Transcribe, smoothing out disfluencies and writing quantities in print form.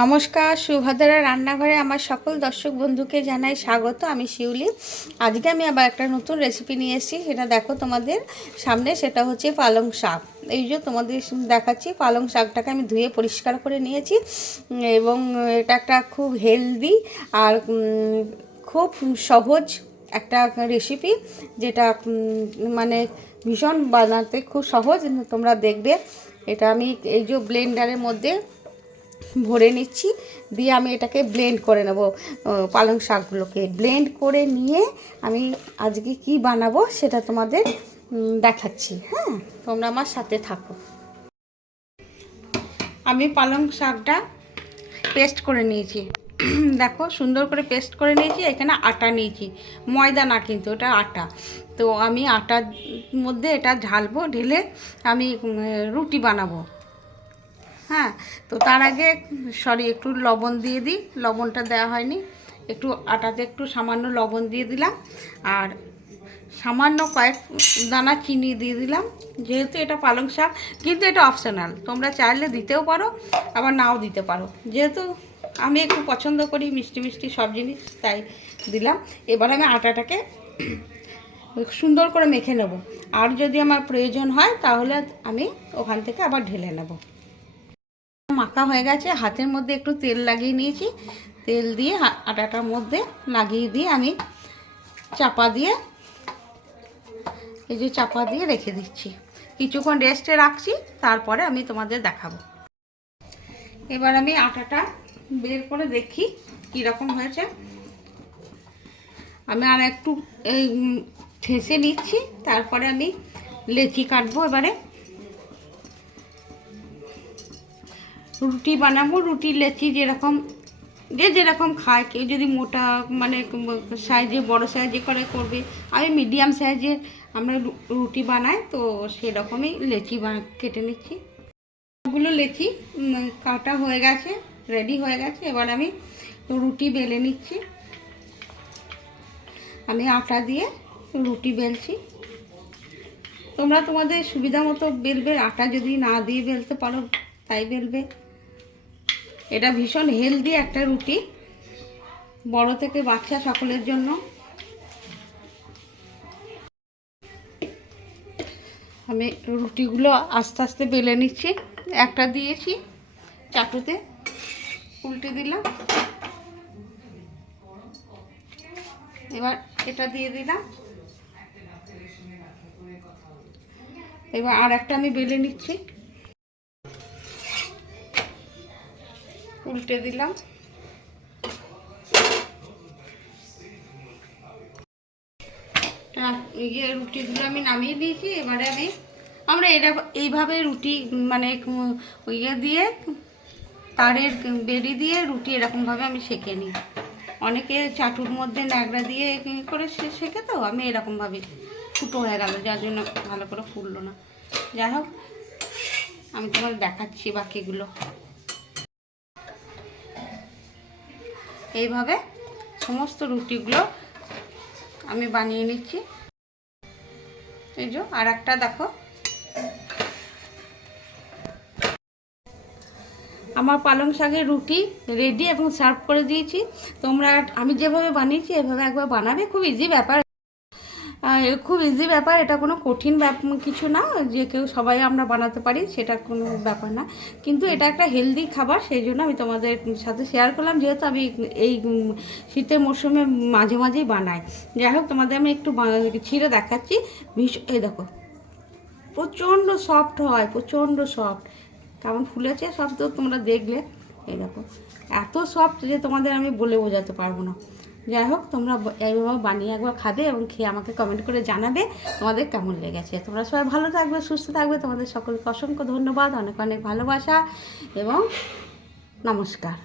নমস্কার, সুভদ্রা রান্নাঘরে আমার সকল দর্শক বন্ধুকে জানাই স্বাগত। আমি শিউলি। আজকে আমি আবার একটা নতুন রেসিপি নিয়ে এসেছি, সেটা দেখো তোমাদের সামনে। সেটা হচ্ছে পালং শাক। এই যে তোমাদের দেখাচ্ছি, পালং শাকটাকে আমি ধুয়ে পরিষ্কার করে নিয়েছি এবং এটা একটা খুব হেলদি আর খুব সহজ একটা রেসিপি, যেটা মানে ভীষণ বানাতে খুব সহজ। তোমরা দেখবে এটা আমি এই যে ব্লেন্ডারের মধ্যে ভরে নিচ্ছি, দিয়ে আমি এটাকে ব্লেন্ড করে নেব। পালং শাকগুলোকে ব্লেন্ড করে নিয়ে আমি আজকে কি বানাবো সেটা তোমাদের দেখাচ্ছি। হ্যাঁ, তোমরা আমার সাথে থাকো। আমি পালং শাকটা পেস্ট করে নিয়েছি। দেখো, সুন্দর করে পেস্ট করে নিয়েছি। এখানে আটা নিয়েছি, ময়দা না কিন্তু, এটা আটা। তো আমি আটার মধ্যে এটা ঢালবো, ঢেলে আমি রুটি বানাবো। হ্যাঁ, তো তার আগে একটু লবণ দিয়ে দিই। লবণটা দেওয়া হয়নি, একটু আটাতে একটু সামান্য লবণ দিয়ে দিলাম, আর সামান্য কয়েক দানা চিনি দিয়ে দিলাম। যেহেতু এটা পালং শাক, কিন্তু এটা অপশনাল, তোমরা চাইলে দিতেও পারো আবার নাও দিতে পারো। যেহেতু আমি একটু পছন্দ করি মিষ্টি মিষ্টি সব জিনিস, তাই দিলাম। এবার আমি আটাটাকে সুন্দর করে মেখে নেব, আর যদি আমার প্রয়োজন হয় তাহলে আমি ওখান থেকে আবার ঢেলে নেব। মাখা হয়ে গেছে, হাতের মধ্যে একটু তেল লাগিয়ে নিয়েছি। তেল দিয়ে আটাটার মধ্যে লাগিয়ে দিয়ে আমি চাপা দিয়ে রেখে দিচ্ছি। কিছুক্ষণ রেস্টে রাখছি, তারপরে আমি তোমাদের দেখাবো। এবার আমি আটাটা বের করে দেখি কীরকম হয়েছে। আমি আর একটু ঠেসে নিচ্ছি, তারপরে আমি লেচি কাটবো। এবারে রুটি বানাবো। রুটি লেচি যেরকম খায়, কেউ যদি মোটা মানে সাইজে বড় সাইজে করবে। আমি মিডিয়াম সাইজের আমরা রুটি বানাই, তো সেরকমই লেচি কেটে নিচ্ছি। সবগুলো লেচি কাটা হয়ে গেছে, রেডি হয়ে গেছে। এবার আমি রুটি বেলে নিচ্ছি। আমি আটা দিয়ে রুটি বেলছি। তোমরা তোমাদের সুবিধা মতো বেলবে, আটা যদি না দিয়ে বেলতে পারো তাই বেলবে। এটা ভীষণ হেলদি একটা রুটি, বড় থেকে বাচ্চা সকলের জন্য। আমি রুটিগুলো আস্তে আস্তে বেলে নিচ্ছি। একটা দিয়েছি চাটুতে, উল্টে দিলাম। এবার এটা দিয়ে দিলাম। এবার আর একটা আমি বেলে নিচ্ছি, উল্টে দিলাম। রুটিগুলো আমি নামিয়ে দিয়েছি। এবারে আমরা এইভাবে রুটি মানে দিয়ে তারের বেড়ি দিয়ে রুটি এরকমভাবে আমি সেঁকে নিই। অনেকে চাটুর মধ্যে ন্যাকড়া দিয়ে করে সেঁকে, তো আমি এরকমভাবে ফুটো হয়ে গেল, যার জন্য ভালো করে ফুললো না। যাই হোক, আমি তোমাদের দেখাচ্ছি বাকিগুলো। এইভাবে সমস্ত রুটিগুলো আমি বানিয়ে নিচ্ছি। এই যে আর একটা দেখো, আমার পালং শাকের রুটি রেডি এবং সার্ভ করে দিয়েছি। তোমরা আমি যেভাবে বানিয়েছি এভাবে একবার বানাবে। খুব ইজি ব্যাপার, এটা কোনো কঠিন কিছু না, যে কেউ সবাই আমরা বানাতে পারি সেটা কোনো ব্যাপার না। কিন্তু এটা একটা হেলদি খাবার, সেই জন্য আমি তোমাদের সাথে শেয়ার করলাম, যেহেতু আমি এই শীতের মরশুমে মাঝে মাঝেই বানাই। যাই হোক, তোমাদের আমি একটু ছিঁড়ে দেখাচ্ছি। এই দেখো, প্রচণ্ড সফট হয়, প্রচণ্ড সফট। কেমন ফুলেছে সব তো তোমরা দেখলে। এই দেখো, এত সফট যে তোমাদের আমি বলে বোঝাতে পারবো না। যাই হোক, তোমরা এইভাবে বানিয়ে একবার খাবে এবং খেয়ে আমাকে কমেন্ট করে জানাবে তোমাদের কেমন লেগেছে। তোমরা সবাই ভালো থাকবে, সুস্থ থাকবে। তোমাদের সকলকে অসংখ্য ধন্যবাদ, অনেক অনেক ভালোবাসা এবং নমস্কার।